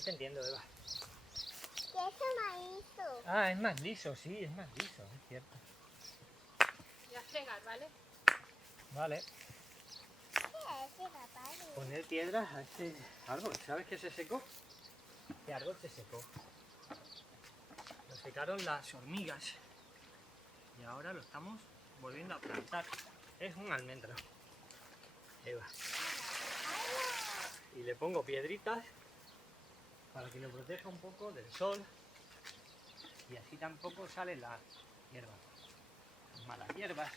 No te entiendo, Eva. ¿Qué es maíz? Ah, es más liso, sí, es más liso, es cierto. Voy a fregar, ¿vale? Vale. ¿Qué es, papá? Poner piedras a este árbol. ¿Sabes que se secó? Este árbol se secó. Lo secaron las hormigas. Y ahora lo estamos volviendo a plantar. Es un almendro. Eva. Y le pongo piedritas para que lo proteja un poco del sol. Y así tampoco salen las hierbas. Las malas hierbas.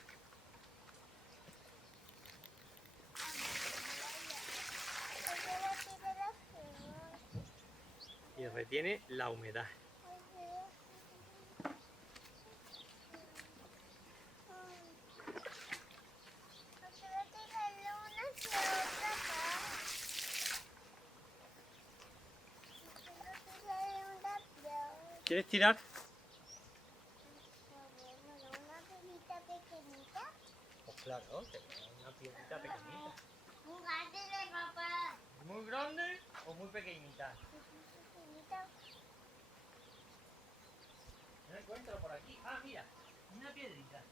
Y retiene la humedad. ¿Quieres tirar? Una pelita pequeñita. Pues claro, una piedrita pequeñita. Un grande de papá. ¿Muy grande o muy pequeñita? Pequeñita. No encuentro por aquí. Ah, mira, una piedrita.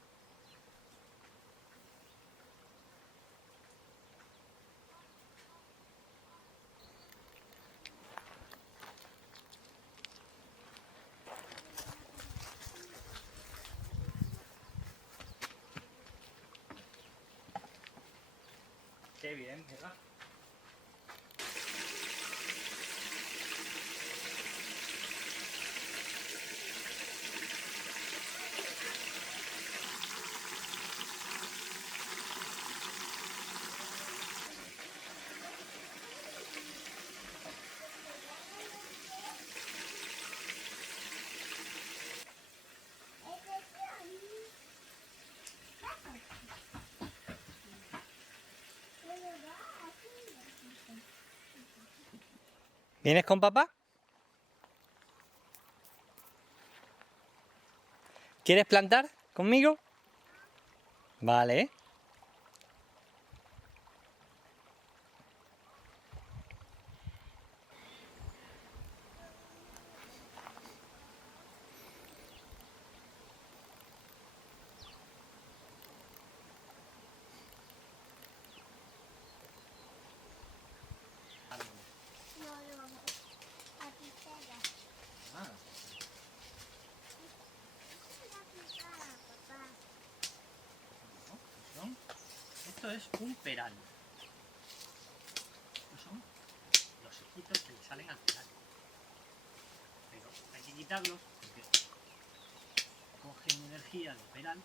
Qué bien, ¿verdad? ¿Vienes con papá? ¿Quieres plantar conmigo? Vale. No, aquí pega. Ah, La picada, papá. esto es un peral. Estos son los hijitos que le salen al peral. Pero hay que quitarlos porque cogen energía del peral,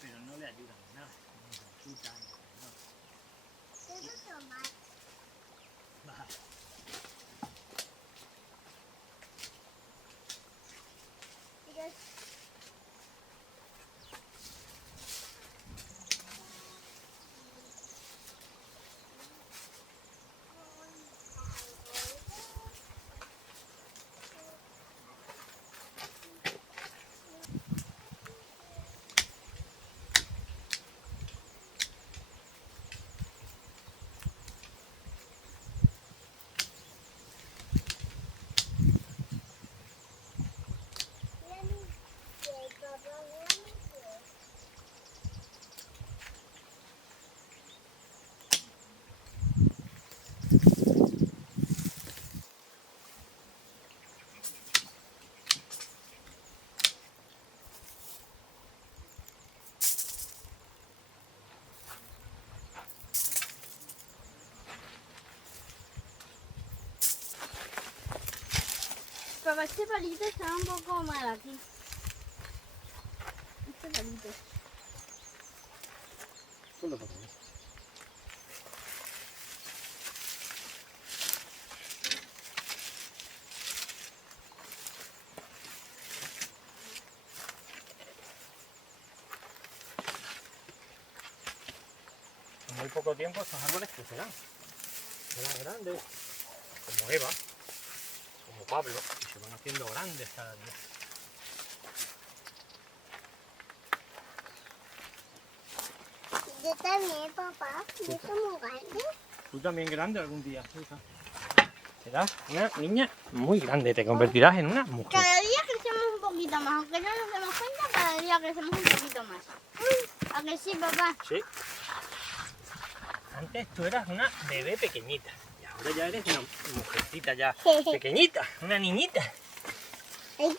pero no le ayudan en nada. Ni con fruta, ni con nada. Tengo tomate. Vale. Pero mira mi pie, papá, mira mi pie. Papá, este palito está un poco mal aquí. Este palito. Solo para comer. En muy poco tiempo estos árboles crecerán. Serán grandes, como Eva, como Pablo, y se van haciendo grandes cada día. Yo también, papá. Yo soy muy grande. Tú también grande algún día, hija. Serás una niña muy grande, te convertirás en una mujer. Cada día crecemos un poquito más, aunque no nos demos cuenta, cada día crecemos un poquito más. ¿A que sí, papá? Sí. Antes tú eras una bebé pequeñita y ahora ya eres una mujercita ya pequeñita, una niñita. Aquí,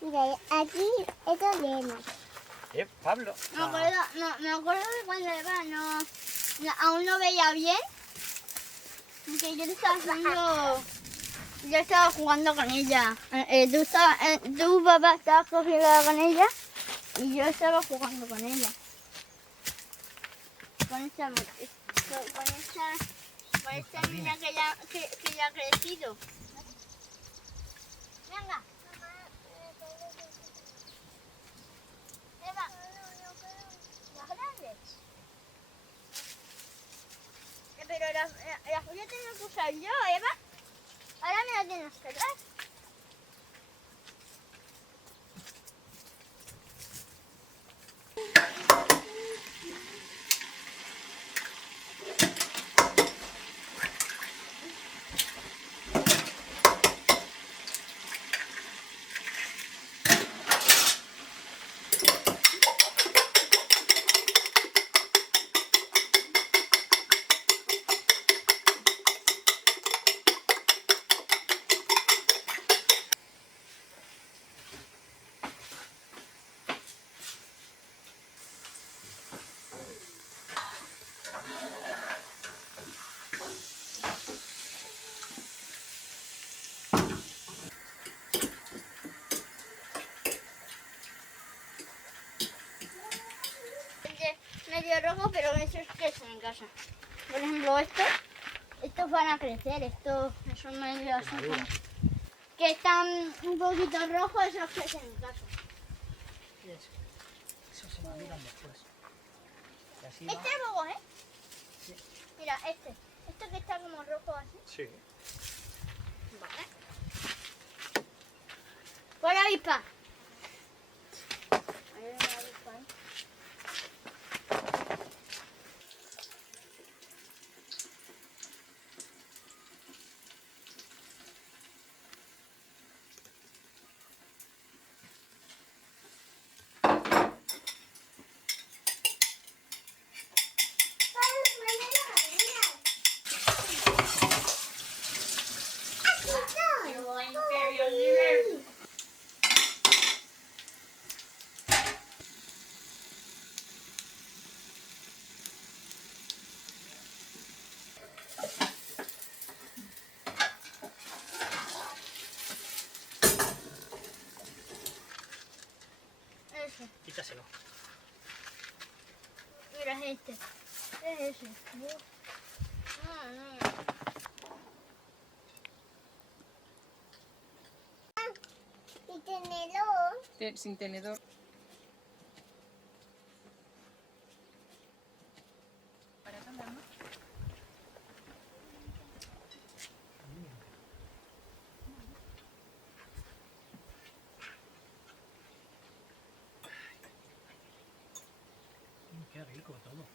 mira, aquí esto lleno. Pablo. Me acuerdo que cuando Eva aún no veía bien, que yo estaba jugando con ella. Tu papá estaba cogiendo con ella y yo estaba jugando con ella. Con esta niña que ya ha crecido. Venga. Eva, ¿más grande? Pero la joya tengo que usar yo, Eva. Ahora me la tienes que dar. Medio rojo, pero eso es que son en casa. Por ejemplo, estos van a crecer, estos son medio así que están un poquito rojos, esos crecen en casa. Eso se maduran después. Y así Este es rojo, ¿eh? Sí. Mira, este que está como rojo así. Sí. Vale. Por la avispa. Ahí hay una avispa, ¿eh? Ese. Quítaselo. Mira, es este. Es ese. Y tenedor. Sin tenedor. Para cambiar, ¿no? Qué rico todo.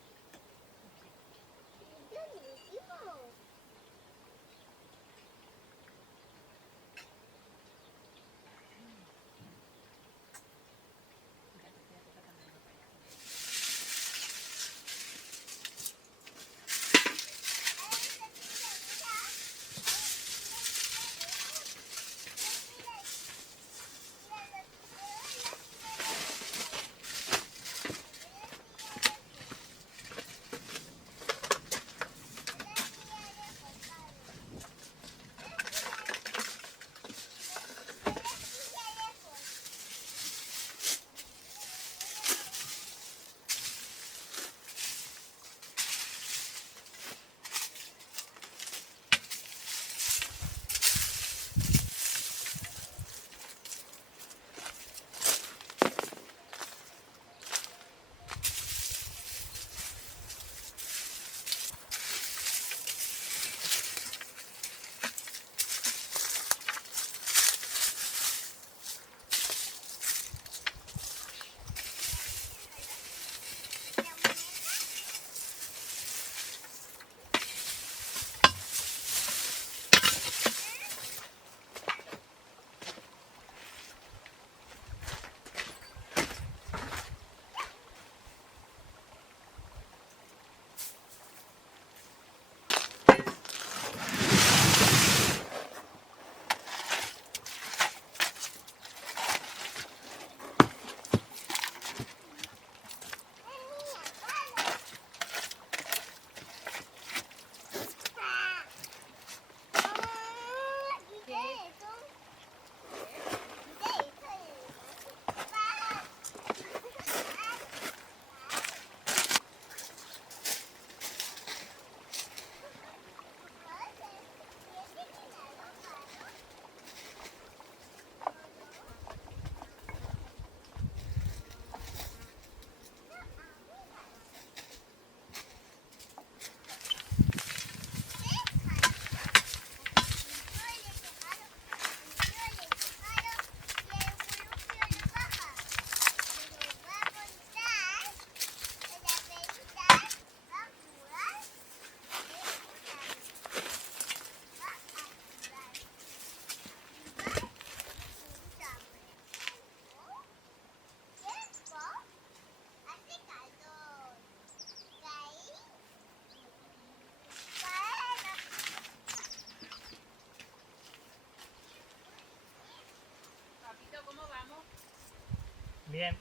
Bien.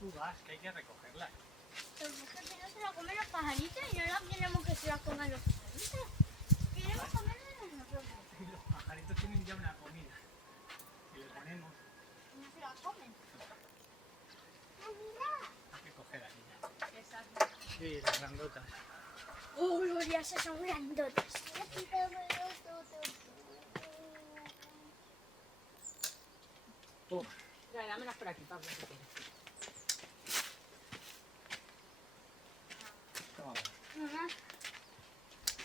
Uvas, que hay que recogerlas. Pero ¿por qué no se la comen los pajaritos y no la tenemos que se la coman los pajaritos? Queremos comerlas nosotros. Y los pajaritos tienen ya una comida. Y le ponemos, No se la comen. hay que coger aquí ya. Esas Sí, las grandotas. Oh, Gloria, esas son grandotas. Uf, Trae, dámelas por aquí, Pablo, si quieres. toma. Mamá,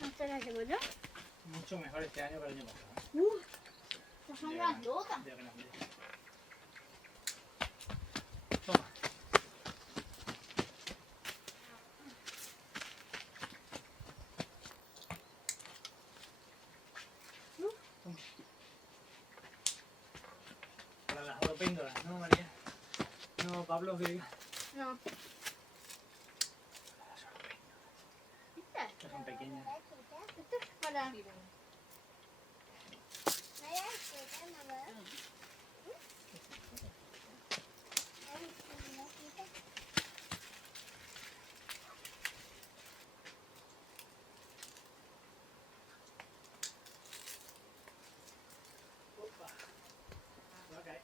¿no te las llevo yo? Mucho mejor este año que el año pasado. Esas son De grandotas. De grande. Toma. Toma. Para las oropéndolas, ¿no, María? No, Pablo, Vega. No. Para las oropéndolas. ¿Viste? Que son pequeñas. Esto es para... Sí, bueno. Opa. Va a caer.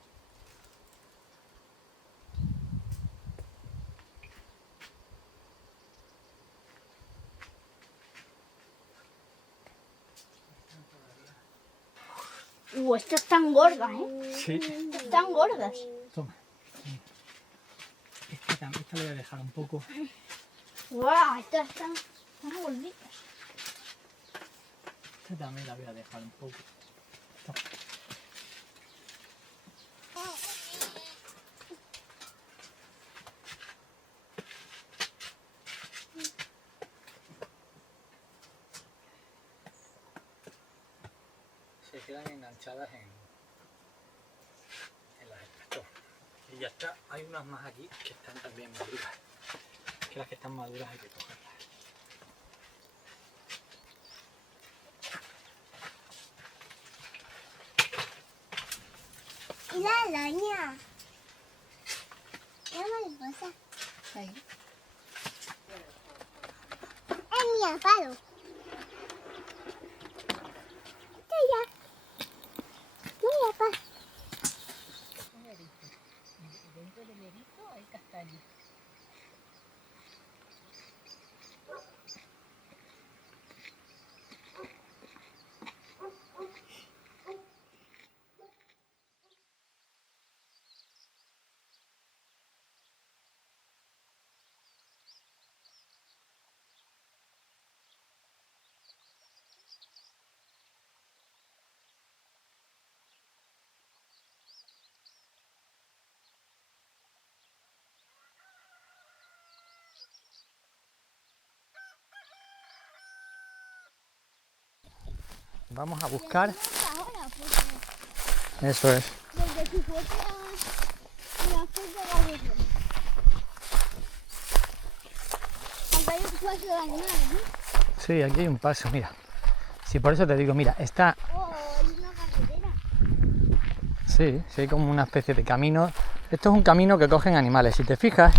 Estas están gordas, ¿eh? Sí. Están gordas. Toma. Esta le voy a dejar un poco. ¡Guau! Estas están gorditas. Esta también la voy a dejar un poco. Toma. Se quedan enganchadas en las espestos. Y ya está. Hay unas más aquí que están también maduras. Que las que están maduras hay que cogerlas. Y la araña. La mariposa. Ahí. Es mi amparo. Muy apa. Un erizo. Y dentro del erizo hay castañas. Vamos a buscar. Ahora, porque Eso es. desde Quijote a la fuerza de la región. Aunque hay un paso de animales, ¿no? Sí, aquí hay un paso, mira. Sí, por eso te digo, mira, está. Oh, hay una carretera. Sí, hay como una especie de camino. Esto es un camino que cogen animales. Si te fijas,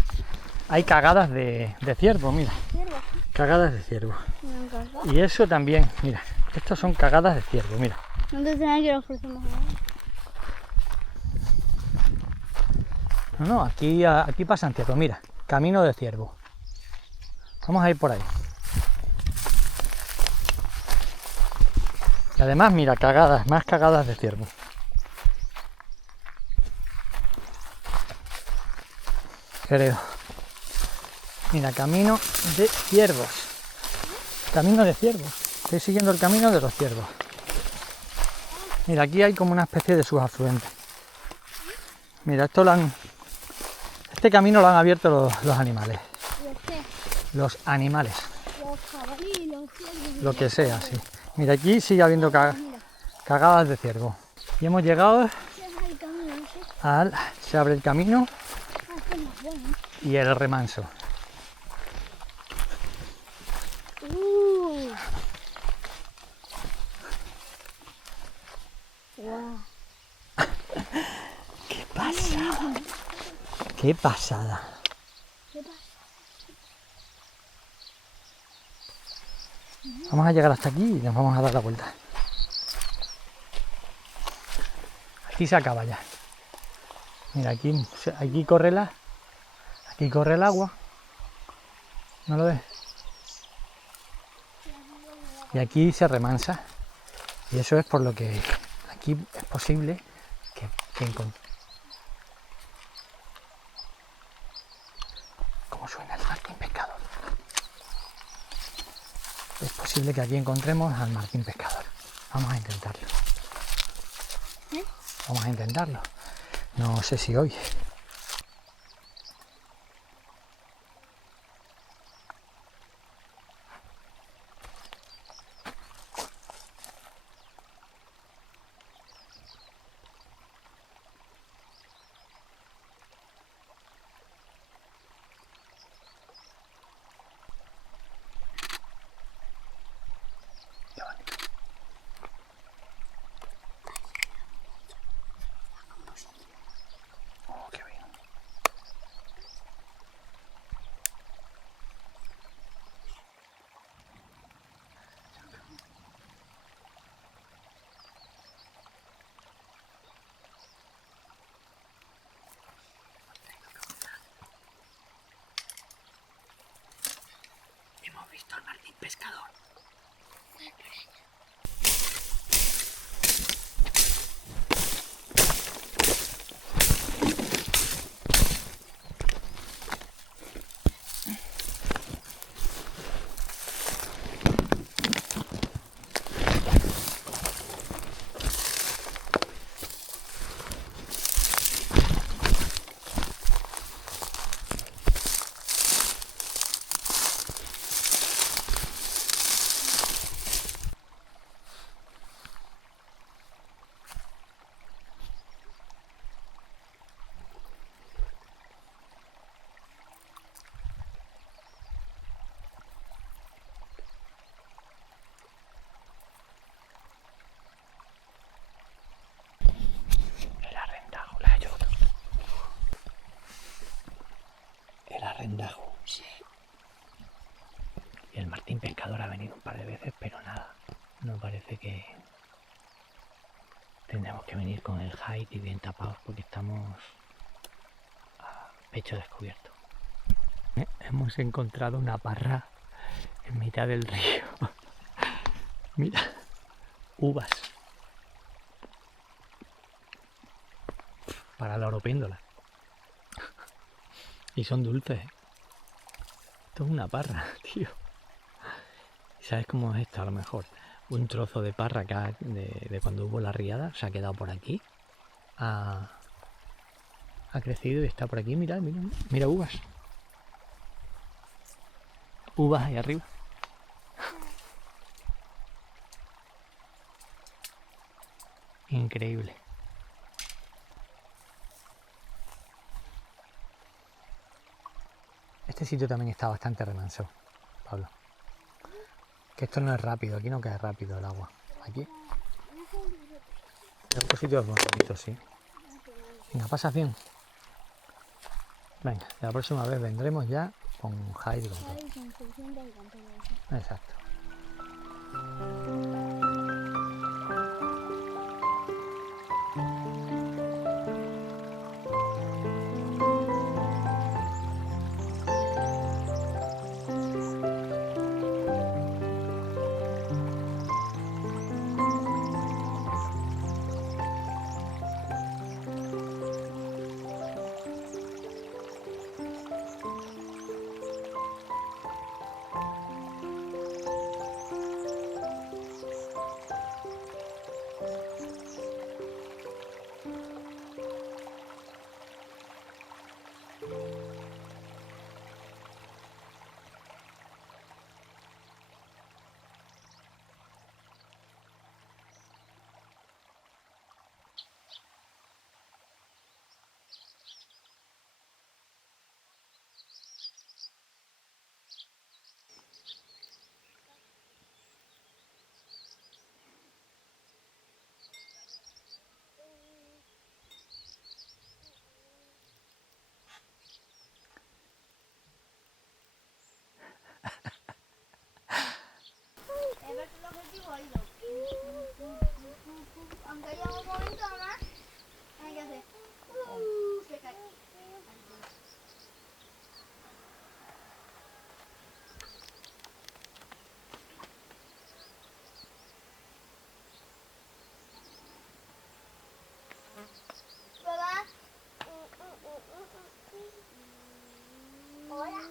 hay cagadas de ciervo, mira. Ciervo. Cagadas de ciervo. Me encanta. Y eso también, mira. Estos son cagadas de ciervo, mira. ¿Dónde tenía que ir a ofrecer más nada? No, aquí pasan ciervos, mira. Camino de ciervo. Vamos a ir por ahí. Y además, mira, cagadas, más cagadas de ciervo. Creo. Mira, camino de ciervos. Camino de ciervos. Estoy siguiendo el camino de los ciervos. Mira, aquí hay como una especie de subafluente. Mira, este camino lo han abierto los animales. ¿Los qué? Los animales. Los jabalíes, los ciervos. Lo que sea, sí. Mira, aquí sigue habiendo Mira, cagadas de ciervo. Y hemos llegado ese es el camino, no sé. se abre el camino Ah, este es más bueno. y el remanso. Wow. ¡Qué pasada! ¡Qué pasada! ¿Qué pasa? Vamos a llegar hasta aquí y nos vamos a dar la vuelta. Aquí se acaba ya. Mira, aquí corre el agua. ¿No lo ves? Y aquí se remansa. Y eso es por lo que aquí es posible que encontremos. ¿Cómo suena el Martín Pescador? Es posible que aquí encontremos al Martín Pescador. Vamos a intentarlo. ¿Eh? Vamos a intentarlo. No sé si hoy. Oh, qué bien. Hemos visto al Martín Pescador. El arrendajo, la ayuda. El arrendajo. Sí. Y el Martín Pescador ha venido un par de veces, pero nada. No parece que tendremos que venir con el height y bien tapados porque estamos a pecho descubierto. Hemos encontrado una parra en mitad del río. Mira, uvas. Para la oropéndola. Y son dulces. Esto es una parra, tío. ¿Y sabes cómo es esto? A lo mejor un trozo de parra acá de cuando hubo la riada se ha quedado por aquí. Ha crecido y está por aquí. Mira, mira, mira uvas. Uvas ahí arriba. Increíble. Este sitio también está bastante remansado, Pablo. Que esto no es rápido, aquí no cae rápido el agua. Aquí. En otro sitio es bonito, sí. Venga, pasas bien. Venga, la próxima vez vendremos ya con Hyde y con todo. Exacto. Aunque haya un momento más, hay que hacer. Se cae. Papá. Hola.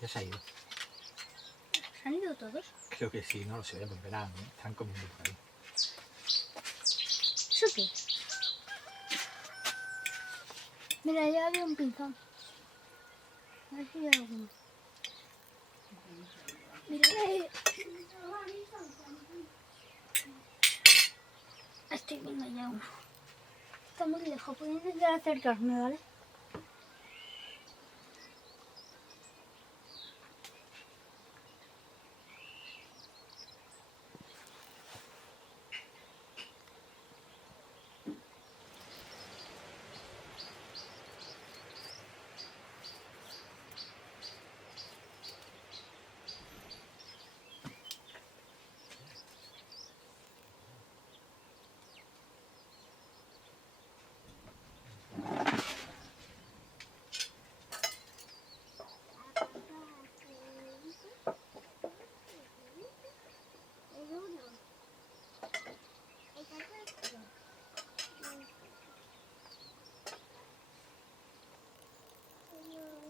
Ya se ha ido. ¿Se han ido todos? Creo que sí, no lo sé, volverán, ¿eh? Están comiendo por ahí. ¿Eso qué? Mira, ya había un pinzón. A ver si hay alguno. Mira, estoy viendo ya uno. Está muy lejos, puedo intentar acercarme, ¿vale?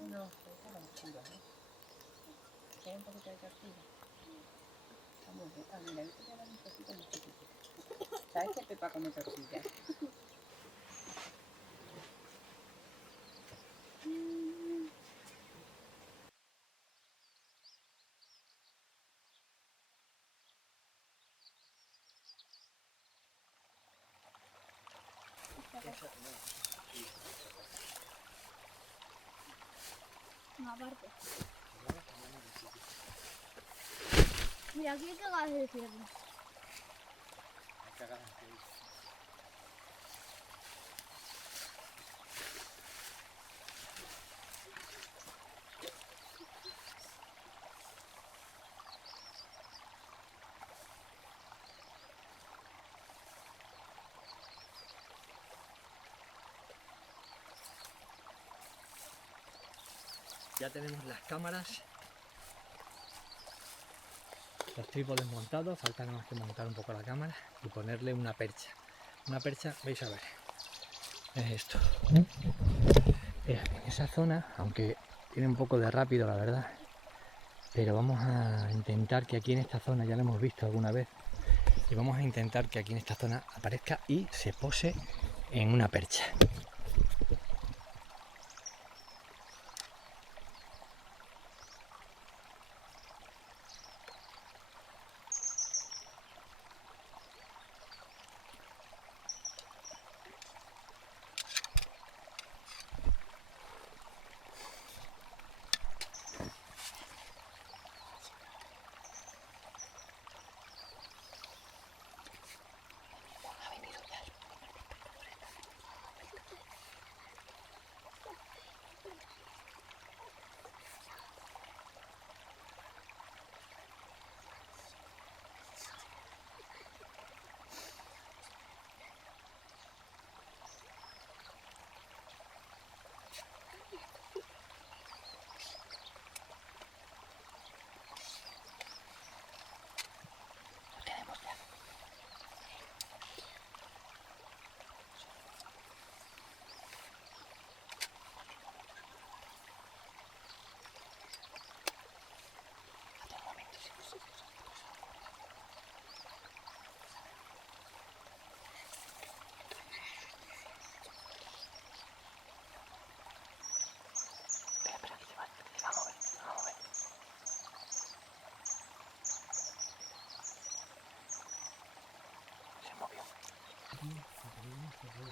No, esta la tortuga, ¿eh? Que hay un poquito de tortuga. Está muy rica, mira, yo te voy a dar un poquito más chiquitito. ¿Sabes que Pepa come tortilla? No, aparte. Mira, aquí hay cagas de cierre. Ya tenemos las cámaras, los trípodes montados, falta nada más que montar un poco la cámara y ponerle una percha. Una percha, vais a ver, es esto. En esa zona, aunque tiene un poco de rápido la verdad, pero vamos a intentar que aquí en esta zona, ya lo hemos visto alguna vez, y vamos a intentar que aquí en esta zona aparezca y se pose en una percha.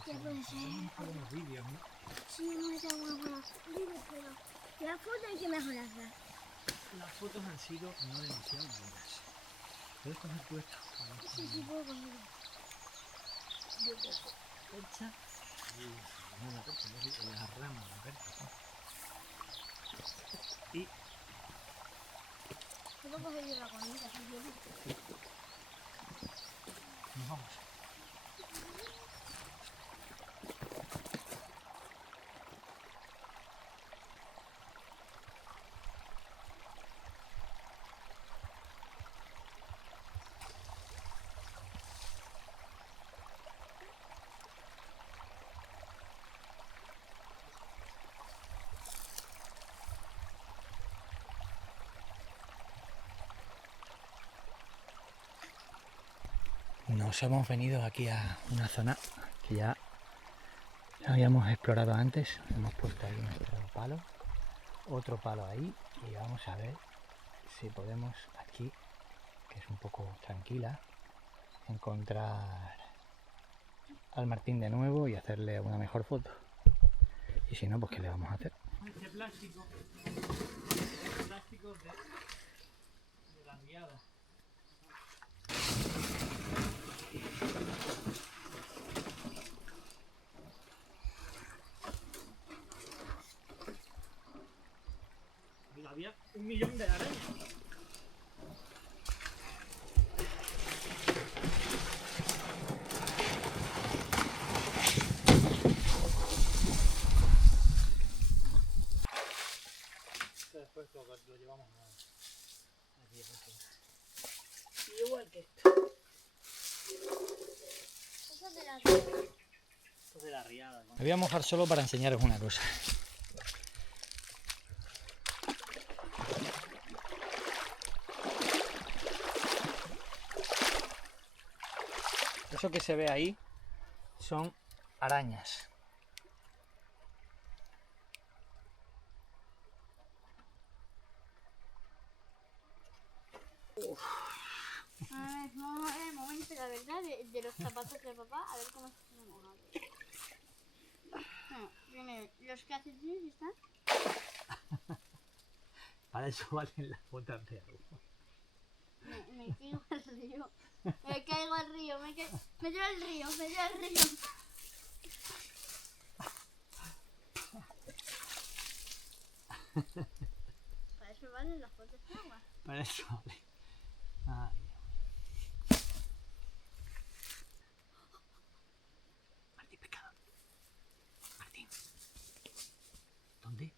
¿Qué puede ser? Los vídeos, ¿no? Sí, no está buena. Pero la foto hay que mejorarla. Las fotos han sido no demasiado buenas. ¿Puedes coger puesto? Sí, puedo cogerlo. Yo cojo percha y no la percha, en las ramas de la percha. Y Puedo coger yo la comida, si yo nos vamos. Nos hemos venido aquí a una zona que ya habíamos explorado antes. Hemos puesto ahí nuestro palo, otro palo ahí, y vamos a ver si podemos aquí, que es un poco tranquila, encontrar al Martín de nuevo y hacerle una mejor foto. Y si no, pues ¿qué le vamos a hacer? Este plástico de la guiada. Había 1.000.000 de arañas. Después lo llevamos aquí a igual que esto. Eso de la Esto de la riada. Me voy a mojar solo para enseñaros una cosa. Eso que se ve ahí son arañas. vamos a ver el momento, la verdad, de los zapatos de papá, a ver cómo se mojan. Bueno, primero, los calcetines están. Para eso valen las botas de agua. Me caigo al río. Me caigo al río, me tiro al río, me tiro al río. Para eso valen las botas de agua. Para eso vale. Ay, Martín, pescado. Martín. ¿Dónde?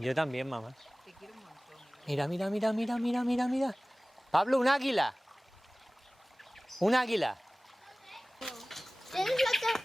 Yo también, mamá. Te quiero un montón. Mira, mira, mira, mira, mira, mira, mira. Pablo, un águila. Un águila. ¿Tienes otra?